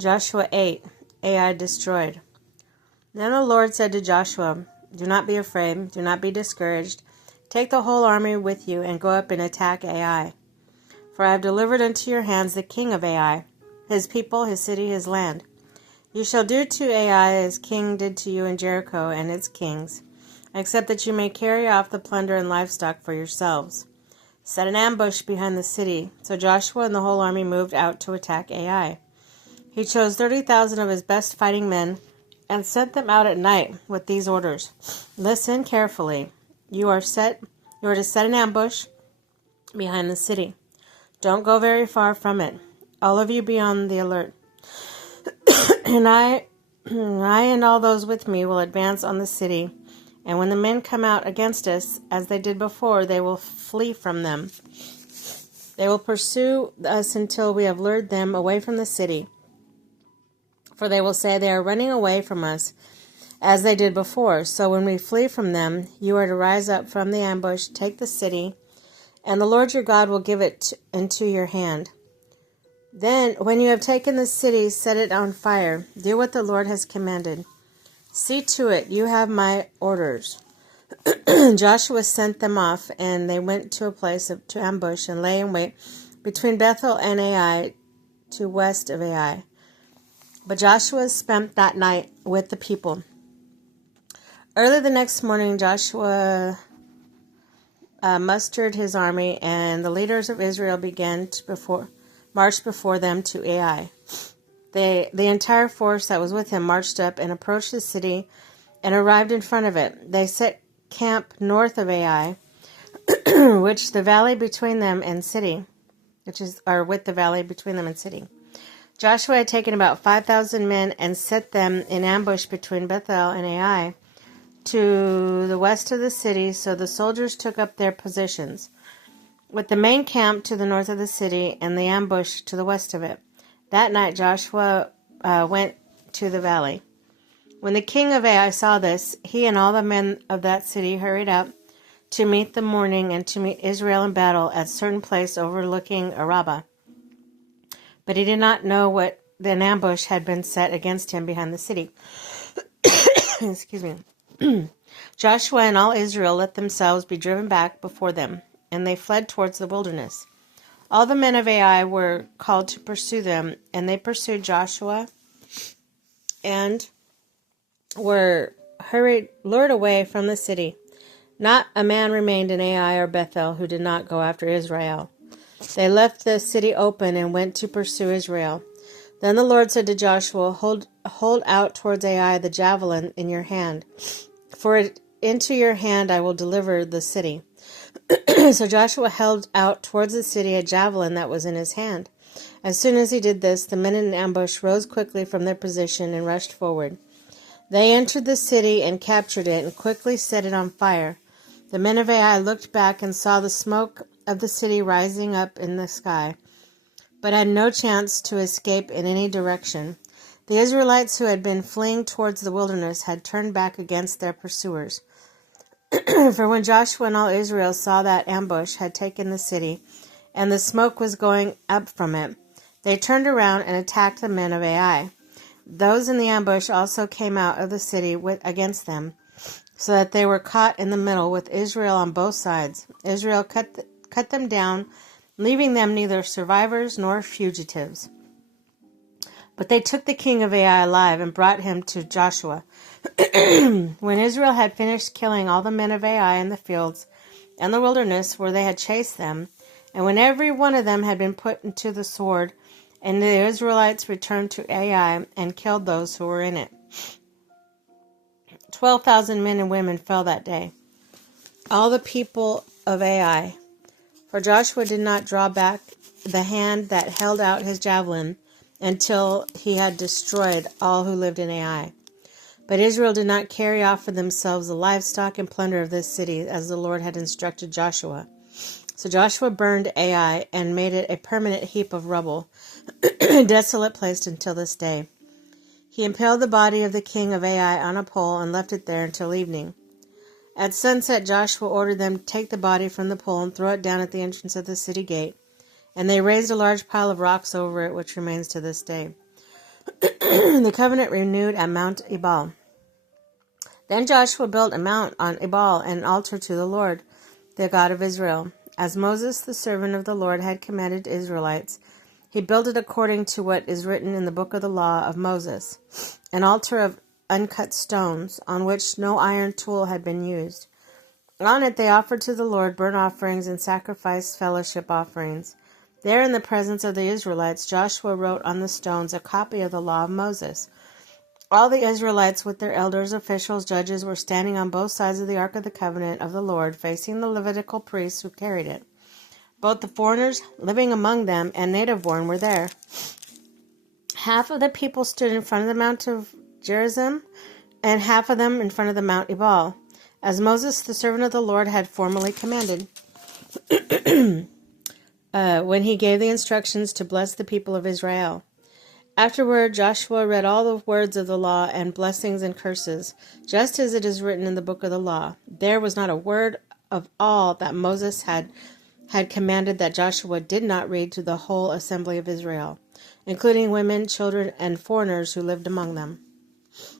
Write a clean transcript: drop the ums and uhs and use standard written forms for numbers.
Joshua 8, Ai destroyed. Then the Lord said to Joshua, "Do not be afraid, do not be discouraged. Take the whole army with you and go up and attack Ai. For I have delivered into your hands the king of Ai, his people, his city, his land. You shall do to Ai as king did to you in Jericho and its kings, except that you may carry off the plunder and livestock for yourselves. Set an ambush behind the city." So Joshua and the whole army moved out to attack Ai. He chose 30,000 of his best fighting men and sent them out at night with these orders. "Listen carefully. You are to set an ambush behind the city. Don't go very far from it. All of you be on the alert. And I and all those with me will advance on the city. And when the men come out against us, as they did before, they will flee from them. They will pursue us until we have lured them away from the city. For they will say they are running away from us, as they did before. So when we flee from them, you are to rise up from the ambush, take the city, and the Lord your God will give it into your hand. Then, when you have taken the city, set it on fire. Do what the Lord has commanded. See to it, you have my orders." Joshua sent them off, and they went to a place to ambush and lay in wait between Bethel and Ai, to west of Ai. But Joshua spent that night with the people. Early the next morning, Joshua mustered his army, and the leaders of Israel began to march before them to Ai. The entire force that was with him marched up and approached the city and arrived in front of it. They set camp north of Ai, with the valley between them and city. Joshua had taken about 5,000 men and set them in ambush between Bethel and Ai to the west of the city, so the soldiers took up their positions, with the main camp to the north of the city and the ambush to the west of it. That night Joshua went to the valley. When the king of Ai saw this, he and all the men of that city hurried out to meet the morning and to meet Israel in battle at a certain place overlooking Arabah. But he did not know what an ambush had been set against him behind the city. Excuse me. Joshua and all Israel let themselves be driven back before them, and they fled towards the wilderness. All the men of Ai were called to pursue them, and they pursued Joshua and were lured away from the city. Not a man remained in Ai or Bethel who did not go after Israel. They left the city open and went to pursue Israel. Then the Lord said to Joshua, Hold out towards Ai the javelin in your hand, for into your hand I will deliver the city. So Joshua held out towards the city a javelin that was in his hand. As soon as he did this, the men in ambush rose quickly from their position and rushed forward. They entered the city and captured it and quickly set it on fire. The men of Ai looked back and saw the smoke of the city rising up in the sky, but had no chance to escape in any direction. The Israelites who had been fleeing towards the wilderness had turned back against their pursuers. For when Joshua and all Israel saw that ambush had taken the city, and the smoke was going up from it, they turned around and attacked the men of Ai. Those in the ambush also came out of the city against them, so that they were caught in the middle with Israel on both sides. Israel cut them down, leaving them neither survivors nor fugitives. But they took the king of Ai alive and brought him to Joshua. When Israel had finished killing all the men of Ai in the fields and the wilderness where they had chased them, and when every one of them had been put into the sword, and the Israelites returned to Ai and killed those who were in it, 12,000 men and women fell that day, all the people of Ai. For Joshua did not draw back the hand that held out his javelin until he had destroyed all who lived in Ai. But Israel did not carry off for themselves the livestock and plunder of this city, as the Lord had instructed Joshua. So Joshua burned Ai and made it a permanent heap of rubble, a desolate place until this day. He impaled the body of the king of Ai on a pole and left it there until evening. At sunset, Joshua ordered them to take the body from the pole and throw it down at the entrance of the city gate, and they raised a large pile of rocks over it, which remains to this day. The covenant renewed at Mount Ebal. Then Joshua built a mount on Ebal, an altar to the Lord, the God of Israel. As Moses, the servant of the Lord, had commanded the Israelites, he built it according to what is written in the book of the law of Moses, an altar of uncut stones, on which no iron tool had been used. On it they offered to the Lord burnt offerings and sacrificed fellowship offerings. There, in the presence of the Israelites, Joshua wrote on the stones a copy of the law of Moses. All the Israelites with their elders, officials, judges were standing on both sides of the Ark of the Covenant of the Lord, facing the Levitical priests who carried it. Both the foreigners living among them and native-born were there. Half of the people stood in front of the Mount of Gerizim, and half of them in front of the Mount Ebal, as Moses, the servant of the Lord, had formally commanded, when he gave the instructions to bless the people of Israel. Afterward, Joshua read all the words of the law and blessings and curses, just as it is written in the book of the law. There was not a word of all that Moses had commanded that Joshua did not read to the whole assembly of Israel, including women, children, and foreigners who lived among them.